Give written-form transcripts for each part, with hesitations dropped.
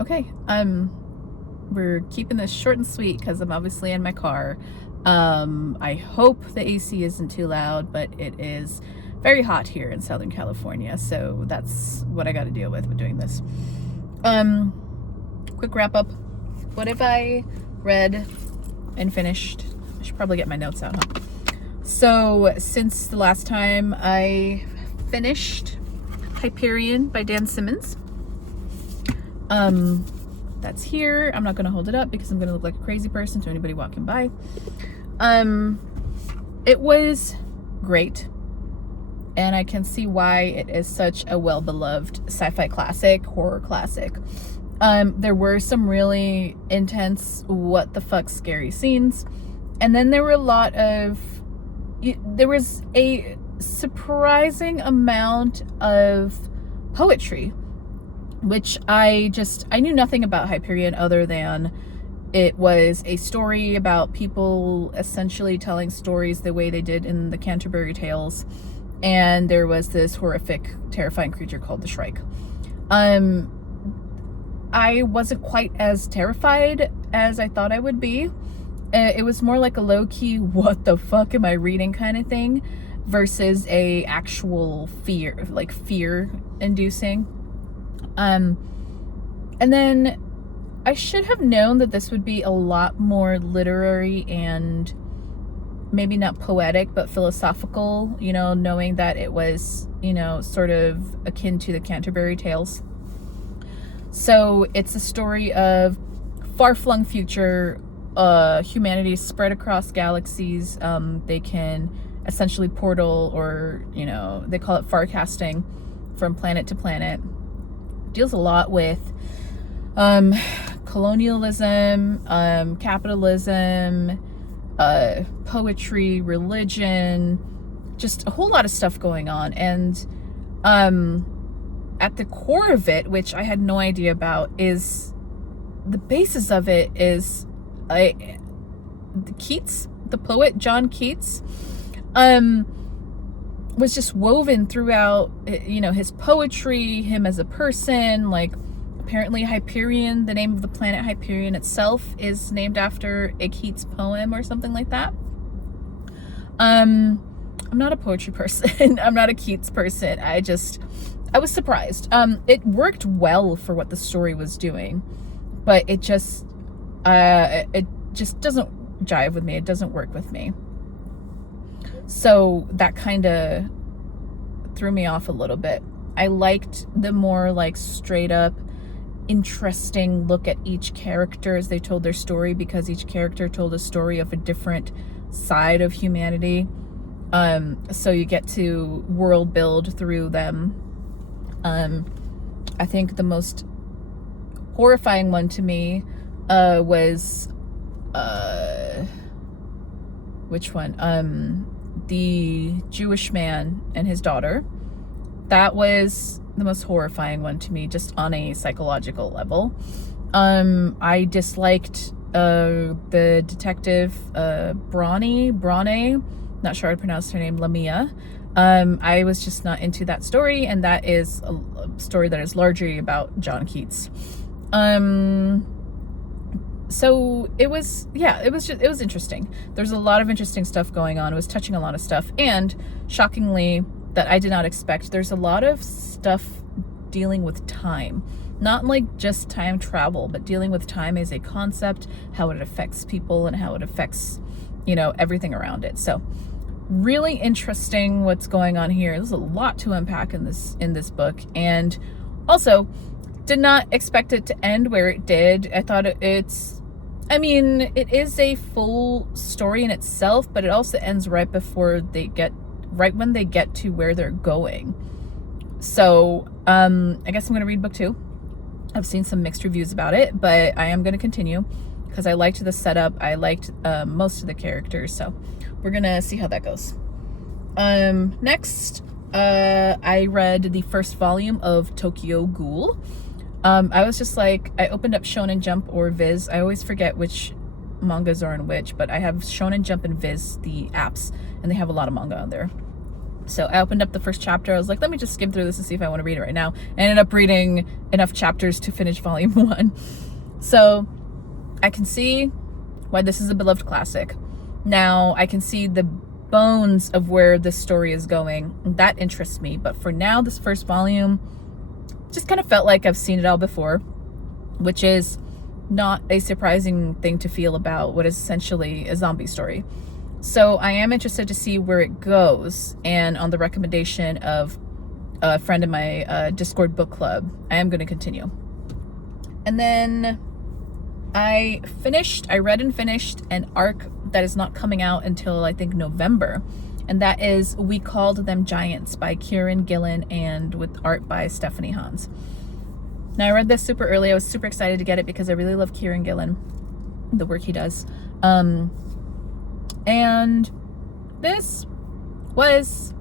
Okay, we're keeping this short and sweet because I'm obviously in my car. I hope the AC isn't too loud, but it is very hot here in Southern California, so that's what I got to deal with doing this. Quick wrap up. What have I read and finished? I should probably get my notes out, huh? So, since the last time I finished Hyperion by Dan Simmons, that's here. I'm not going to hold it up because I'm going to look like a crazy person to anybody walking by. It was great, and I can see why it is such a well-beloved sci-fi classic, horror classic. There were some really intense, what the fuck scary scenes, and then there was a surprising amount of poetry, which I knew nothing about Hyperion other than it was a story about people essentially telling stories the way they did in the Canterbury Tales, and there was this horrific, terrifying creature called the Shrike. I wasn't quite as terrified as I thought I would be. It was more like a low-key, what the fuck am I reading kind of thing, versus a actual fear, like fear-inducing. And then I should have known that this would be a lot more literary and maybe not poetic, but philosophical, knowing that it was, sort of akin to the Canterbury Tales. So it's a story of far-flung future, humanity spread across galaxies. They can essentially portal, or, they call it farcasting, from planet to planet. Deals a lot with colonialism, capitalism, poetry, religion, just a whole lot of stuff going on. And at the core of it, which I had no idea about, is the basis of it is Keats, the poet John Keats, was just woven throughout, his poetry, him as a person. Like, apparently Hyperion, the name of the planet Hyperion itself, is named after a Keats poem or something like that. I'm not a poetry person. I'm not a Keats person. I was surprised. It worked well for what the story was doing, but it just doesn't jive with me. It doesn't work with me. So that kind of threw me off a little bit. I liked the more like straight up interesting look at each character as they told their story, because each character told a story of a different side of humanity. So you get to world build through them. I think the most horrifying one to me was which one? The Jewish man and his daughter. That was the most horrifying one to me, just on a psychological level. I disliked the detective Bronte, not sure how to pronounce her name, Lamia. I was just not into that story, and that is a story that is largely about John Keats. So it was interesting. There's a lot of interesting stuff going on. It was touching a lot of stuff, and shockingly, that I did not expect, there's a lot of stuff dealing with time. Not like just time travel, but dealing with time as a concept, how it affects people and how it affects, everything around it. So really interesting what's going on here. There's a lot to unpack in this book, and also did not expect it to end where it did. I thought it is a full story in itself, but it also ends right when they get to where they're going. So I guess I'm going to read book 2. I've seen some mixed reviews about it, but I am going to continue because I liked the setup. I liked most of the characters, so we're going to see how that goes. Next, I read the first volume of Tokyo Ghoul. I was just like, I opened up Shonen Jump or Viz. I always forget which mangas are in which, but I have Shonen Jump and Viz, the apps, and they have a lot of manga on there. So I opened up the first chapter. I was like, let me just skim through this and see if I want to read it right now. I ended up reading enough chapters to finish volume 1. So I can see why this is a beloved classic. Now I can see the bones of where this story is going. That interests me. But for now, this first volume just kind of felt like I've seen it all before, which is not a surprising thing to feel about what is essentially a zombie story. So I am interested to see where it goes, and on the recommendation of a friend in my Discord book club, I am going to continue. And then I read and finished an arc that is not coming out until I think November, and that is We Called Them Giants by Kieron, Gillen, and with art by Stephanie Hans. Now I read this super early. I was super excited to get it because I really love Kieron Gillen, the work he does. And this was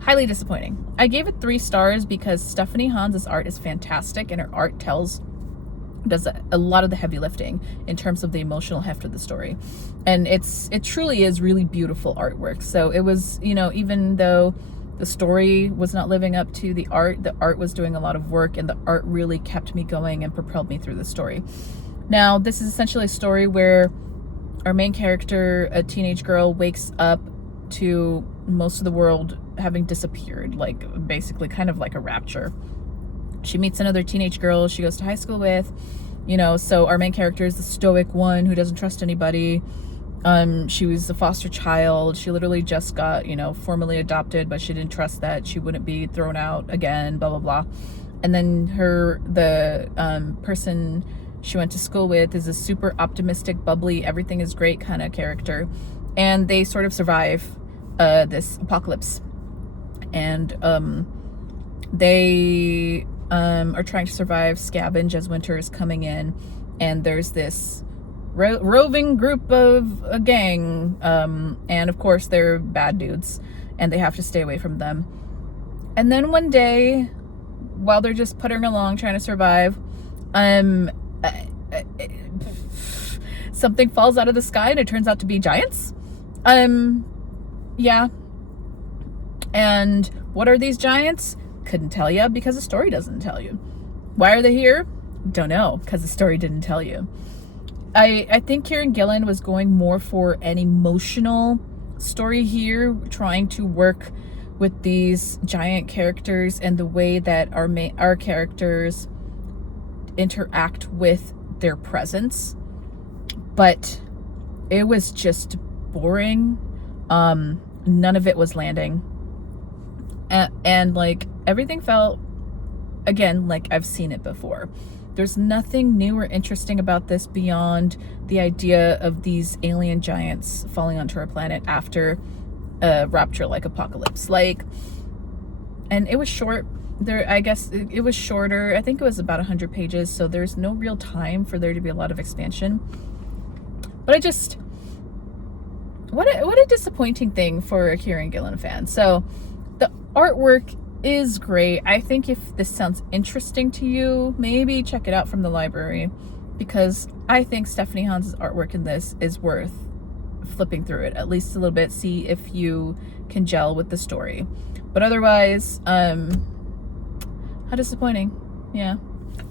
highly disappointing. I gave it 3 stars because Stephanie Hans' art is fantastic, and her art does a lot of the heavy lifting in terms of the emotional heft of the story. And it truly is really beautiful artwork. So it was, even though the story was not living up to the art was doing a lot of work, and the art really kept me going and propelled me through the story. Now, this is essentially a story where our main character, a teenage girl, wakes up to most of the world having disappeared, like basically kind of like a rapture. She meets another teenage girl she goes to high school with, so our main character is the stoic one who doesn't trust anybody. She was a foster child. She literally just got, formally adopted, but she didn't trust that she wouldn't be thrown out again, blah, blah, blah. And then the person she went to school with is a super optimistic, bubbly, everything is great kind of character. And they sort of survive this apocalypse. And they are trying to survive, scavenge as winter is coming in. And there's this roving group of a gang. And of course, they're bad dudes. And they have to stay away from them. And then one day, while they're just puttering along trying to survive, something falls out of the sky and it turns out to be giants. Yeah. And what are these giants? Couldn't tell you because the story doesn't tell you. Why are they here? Don't know, because the story didn't tell you. I think Kieron Gillen was going more for an emotional story here, trying to work with these giant characters and the way that our characters interact with their presence. But it was just boring. None of it was landing. And like everything felt, again, like I've seen it before. There's nothing new or interesting about this beyond the idea of these alien giants falling onto our planet after a rapture-like apocalypse. And it was short. I guess it was shorter. I think it was about 100 pages, so there's no real time for there to be a lot of expansion. But what a disappointing thing for a Kieron Gillen fan. So the artwork is great. I think if this sounds interesting to you, maybe check it out from the library, because I think Stephanie Hans' artwork in this is worth flipping through it at least a little bit, see if you can gel with the story. But otherwise, how disappointing. Yeah.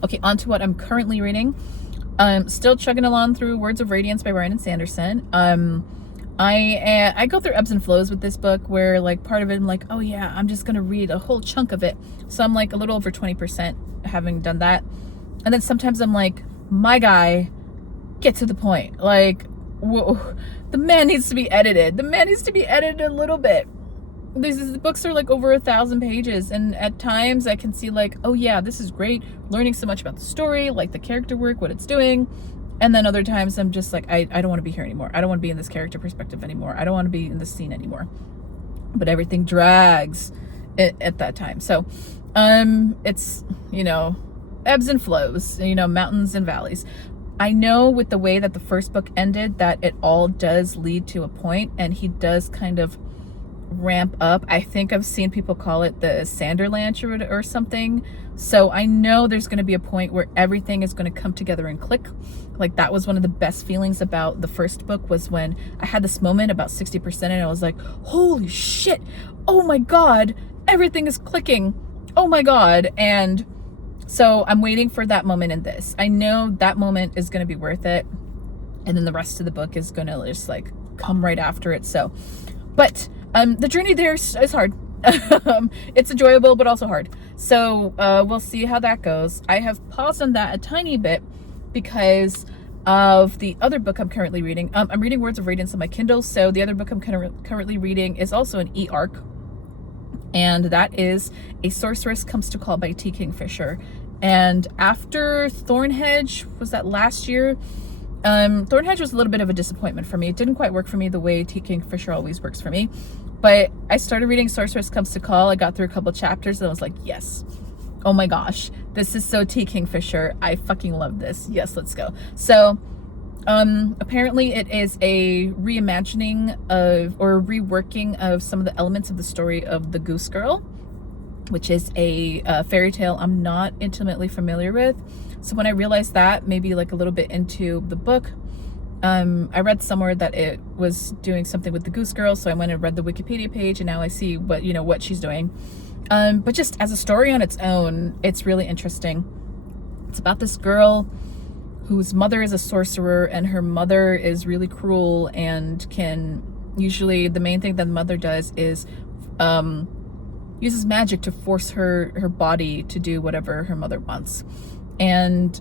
Okay, on to what I'm currently reading. I'm still chugging along through Words of Radiance by Ryan and Sanderson. I go through ebbs and flows with this book where like part of it I'm like, oh yeah, I'm just gonna read a whole chunk of it. So I'm like a little over 20% having done that. And then sometimes I'm like, my guy, get to the point. Like, whoa, the man needs to be edited. The man needs to be edited a little bit. These books are like over 1,000 pages, and at times I can see like, oh yeah, this is great, learning so much about the story, like the character work, what it's doing. And then other times I'm just like, I don't want to be here anymore. I don't want to be in this character perspective anymore. I don't want to be in this scene anymore. But everything drags at that time. So it's, ebbs and flows, mountains and valleys. I know with the way that the first book ended that it all does lead to a point, and he does kind of ramp up. I think I've seen people call it the Sanderlanche or something. So I know there's going to be a point where everything is going to come together and click. Like, that was one of the best feelings about the first book, was when I had this moment about 60% and I was like, holy shit, oh my god, everything is clicking, oh my god. And so I'm waiting for that moment in this. I know that moment is going to be worth it, and then the rest of the book is going to just like come right after it. So, but the journey there is hard. It's enjoyable, but also hard. So we'll see how that goes. I have paused on that a tiny bit because of the other book I'm currently reading. I'm reading Words of Radiance on my Kindle. So the other book I'm currently reading is also an e-arc, and that is A Sorceress Comes to Call by T. Kingfisher. And after Thornhedge, was that last year? Thornhedge was a little bit of a disappointment for me. It didn't quite work for me the way T. Kingfisher always works for me. But I started reading Sorceress Comes to Call. I got through a couple chapters and I was like, yes. Oh my gosh. This is so T. Kingfisher. I fucking love this. Yes, let's go. So, apparently it is a reimagining of, or reworking of some of the elements of the story of The Goose Girl, which is a fairy tale I'm not intimately familiar with. So when I realized that, maybe like a little bit into the book, I read somewhere that it was doing something with the Goose Girl, so I went and read the Wikipedia page, and now I see what, what she's doing. But just as a story on its own, it's really interesting. It's about this girl whose mother is a sorcerer, and her mother is really cruel and can usually, the main thing that the mother does is uses magic to force her body to do whatever her mother wants. And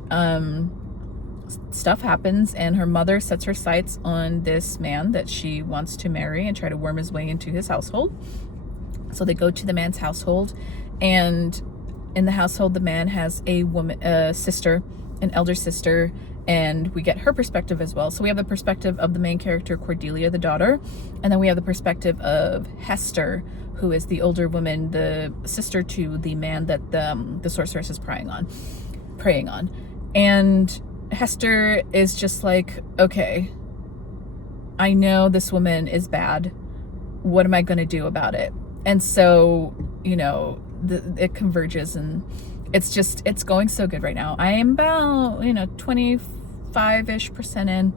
stuff happens, and her mother sets her sights on this man that she wants to marry and try to worm his way into his household. So they go to the man's household, and in the household the man has a woman, sister, an elder sister, and we get her perspective as well. So we have the perspective of the main character, Cordelia, the daughter, and then we have the perspective of Hester, who is the older woman, the sister to the man that the sorceress is preying on. And Hester is just like, okay, I know this woman is bad. What am I going to do about it? And so, it converges, and it's going so good right now. I am about, 25-ish% in.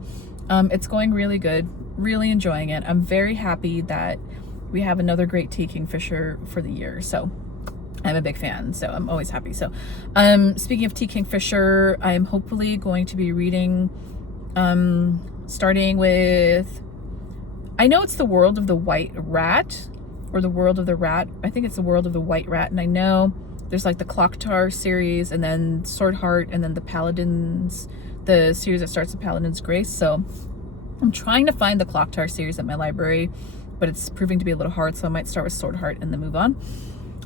It's going really good, really enjoying it. I'm very happy that we have another great T. Kingfisher for the year. So I'm a big fan, so I'm always happy. So, speaking of T. Kingfisher, I am hopefully going to be reading, starting with, I know it's The World of the White Rat, or The World of the Rat. I think it's The World of the White Rat, and I know there's like the Clocktar series, and then Swordheart, and then the Paladins, the series that starts with Paladin's Grace. So I'm trying to find the Clocktar series at my library, but it's proving to be a little hard, so I might start with Swordheart and then move on.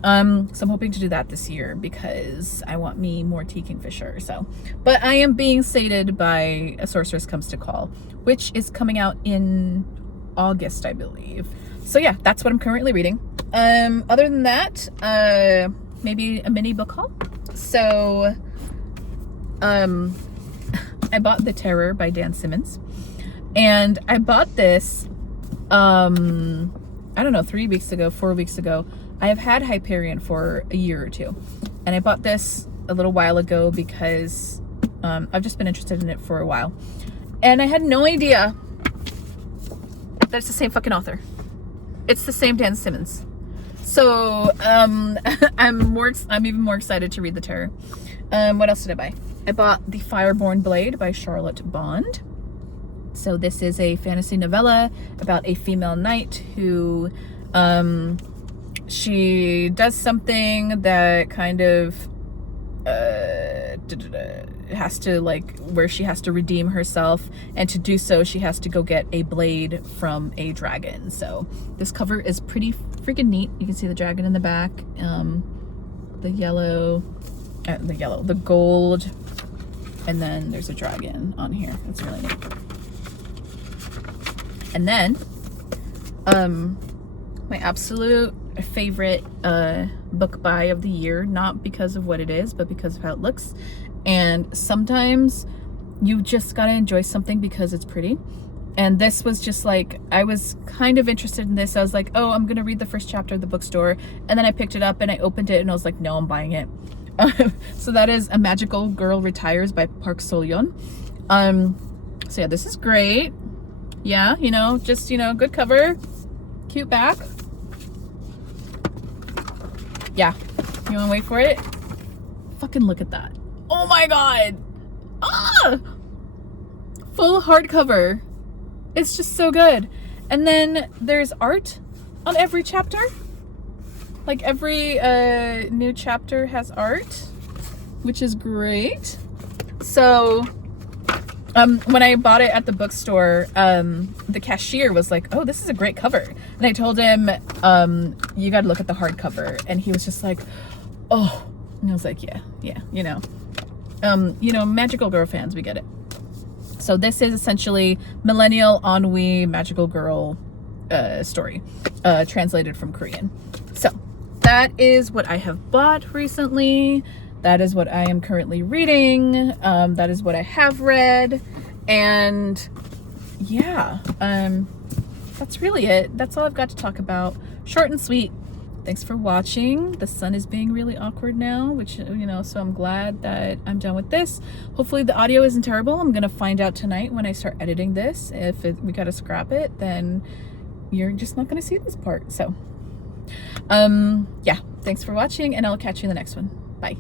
So I'm hoping to do that this year because I want me more T. Kingfisher. So, but I am being sated by A Sorceress Comes to Call, which is coming out in August, I believe. So yeah, that's what I'm currently reading. Other than that, maybe a mini book haul. So, I bought The Terror by Dan Simmons, and I bought this, I don't know, 4 weeks ago. I have had Hyperion for a year or two, and I bought this a little while ago because I've just been interested in it for a while, and I had no idea that it's the same fucking author. It's the same Dan Simmons. So I'm even more excited to read The Terror. What else did I buy? I bought The Fireborne Blade by Charlotte Bond. So this is a fantasy novella about a female knight who she does something that kind of has to, like, where she has to redeem herself, and to do so she has to go get a blade from a dragon. So this cover is pretty freaking neat. You can see the dragon in the back, the gold, and then there's a dragon on here. That's really neat. And then my absolute favorite book buy of the year, not because of what it is, but because of how it looks. And sometimes you just gotta enjoy something because it's pretty. And this was just like, I was kind of interested in this. I was like, oh, I'm gonna read the first chapter of the bookstore. And then I picked it up and I opened it and I was like, no, I'm buying it. So that is A Magical Girl Retires by Park Solyeon. So yeah, this is great. Yeah, you know, just, you know, good cover, cute back. Yeah, you wanna wait for it? Fucking look at that. Oh my God. Ah! Full hardcover. It's just so good. And then there's art on every chapter. Like every new chapter has art, which is great. So when I bought it at the bookstore, the cashier was like, oh, this is a great cover. And I told him, you got to look at the hardcover. And he was just like, oh. And I was like, yeah, you know, magical girl fans, we get it. So this is essentially millennial ennui magical girl story, translated from Korean. So that is what I have bought recently. That is what I am currently reading. That is what I have read. And yeah, that's really it. That's all I've got to talk about. Short and sweet. Thanks for watching. The sun is being really awkward now, which, you know, so I'm glad that I'm done with this. Hopefully the audio isn't terrible. I'm gonna find out tonight when I start editing this. If we gotta scrap it, then you're just not gonna see this part. So yeah, thanks for watching and I'll catch you in the next one. Bye.